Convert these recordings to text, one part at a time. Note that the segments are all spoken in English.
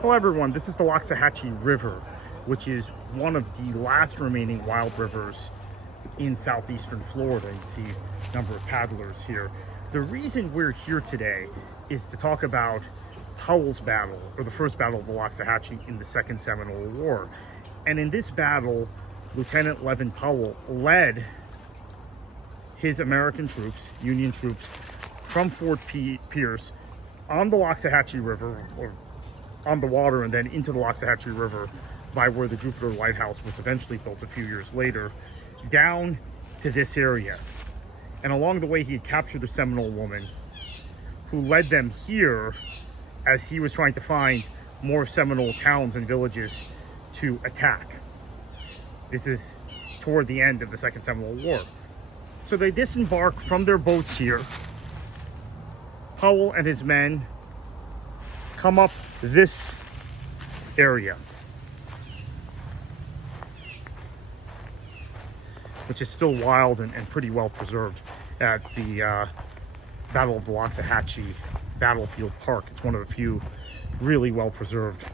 Hello everyone, this is the Loxahatchee River, which is one of the last remaining wild rivers in southeastern Florida. You see a number of paddlers here. The reason we're here today is to talk about Powell's battle, or the first battle of the Loxahatchee in the Second Seminole War. And in this battle, Lieutenant Levin Powell led his American troops, Union troops, from Fort Pierce on the Loxahatchee River, or on the water, and then into the Loxahatchee River by where the Jupiter Lighthouse was eventually built a few years later, down to this area. And along the way, he had captured a Seminole woman who led them here as he was trying to find more Seminole towns and villages to attack. This is toward the end of the Second Seminole War. So they disembark from their boats here. Powell and his men come up this area, which is still wild and pretty well preserved at the Battle of the Loxahatchee Battlefield Park. It's one of the few really well preserved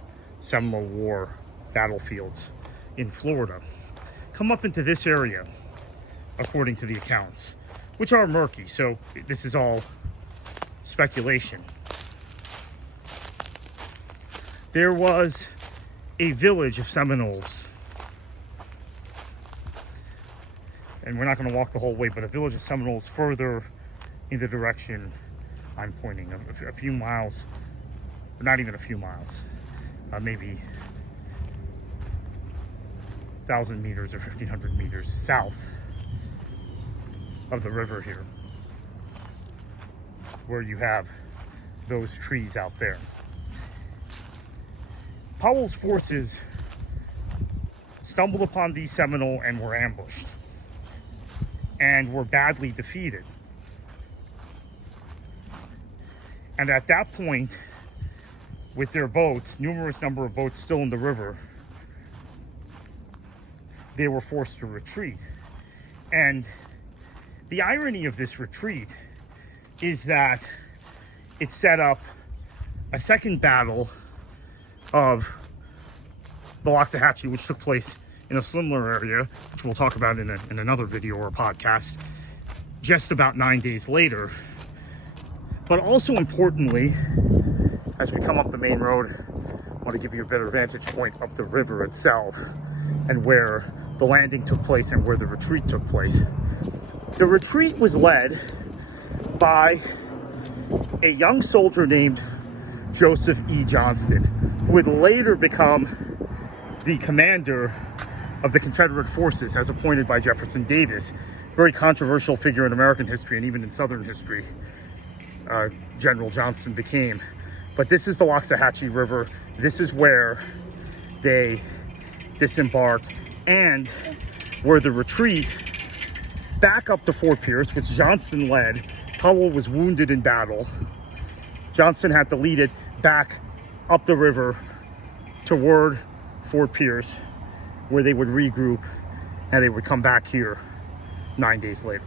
Seminole War battlefields in Florida. Come up into this area, according to the accounts, which are murky, so this is all speculation. There was a village of Seminoles, and we're not going to walk the whole way, but a village of Seminoles further in the direction I'm pointing, a few miles, not even a few miles, maybe 1,000 meters or 1,500 meters south of the river here, where you have those trees out there. Powell's forces stumbled upon these Seminole and were ambushed and were badly defeated. And at that point, with their boats, numerous number of boats still in the river, they were forced to retreat. And the irony of this retreat is that it set up a second battle of the Loxahatchee, which took place in a similar area, which we'll talk about in another video or podcast, just about 9 days later. But also importantly, as we come up the main road, I want to give you a better vantage point of the river itself and where the landing took place and where the retreat took place. The retreat was led by a young soldier named Joseph E. Johnston, who would later become the commander of the Confederate forces as appointed by Jefferson Davis. Very controversial figure in American history and even in Southern history, General Johnston became. But this is the Loxahatchee River. This is where they disembarked and where the retreat back up to Fort Pierce, which Johnston led. Powell was wounded in battle. Johnston had to lead it back up the river toward Fort Pierce, where they would regroup and they would come back here 9 days later.